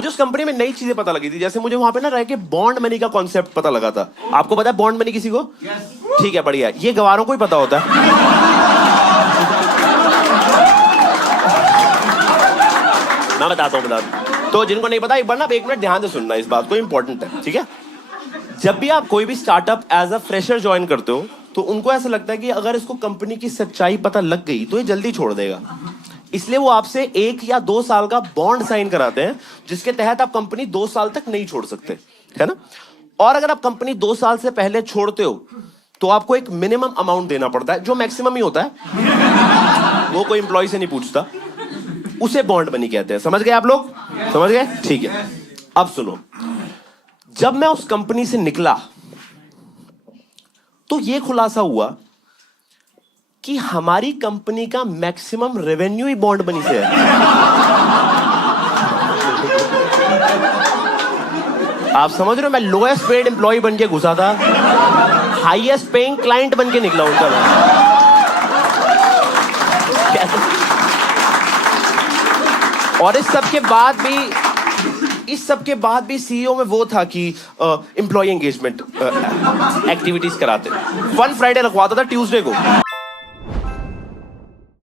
मुझे उस कंपनी में नई चीजें पता लगी थी, जैसे मुझे वहां पे ना रह के बॉन्ड मनी का कॉन्सेप्ट पता लगा था। आपको पता है बॉन्ड मनी किसी को? ठीक है, बढ़िया। ये गवारों को ही पता होता है। मैं बताता हूँ। तो जिनको नहीं पता, एक बार ना 1 मिनट ध्यान से सुनना, इस बात को, इंपॉर्टेंट है, ठीक है? जब भी आप कोई भी startup as a fresher join करते हो तो उनको ऐसा लगता है कि अगर इसको कंपनी की सच्चाई पता लग गई तो ये जल्दी छोड़ देगा। इसलिए वो आपसे 1 या 2 साल का बॉन्ड साइन कराते हैं, जिसके तहत आप कंपनी 2 साल तक नहीं छोड़ सकते, है ना? और अगर आप कंपनी 2 साल से पहले छोड़ते हो तो आपको एक मिनिमम अमाउंट देना पड़ता है, जो मैक्सिमम ही होता है, वो कोई एम्प्लॉय से नहीं पूछता। उसे बॉन्ड मनी कहते हैं। समझ गए आप लोग? समझ गए? ठीक है। अब सुनो, जब मैं उस कंपनी से निकला तो यह खुलासा हुआ कि हमारी कंपनी का मैक्सिमम रेवेन्यू ही बॉन्ड मनी से है। आप समझ रहे हो? मैं लोएस्ट पेड एम्प्लॉय बन के घुसा था, हाईएस्ट पेइंग क्लाइंट बन के निकला उनका मैं। और इस सब के बाद भी सीईओ में वो था कि एम्प्लॉय एंगेजमेंट एक्टिविटीज कराते। फन फ्राइडे रखवाता था ट्यूसडे को।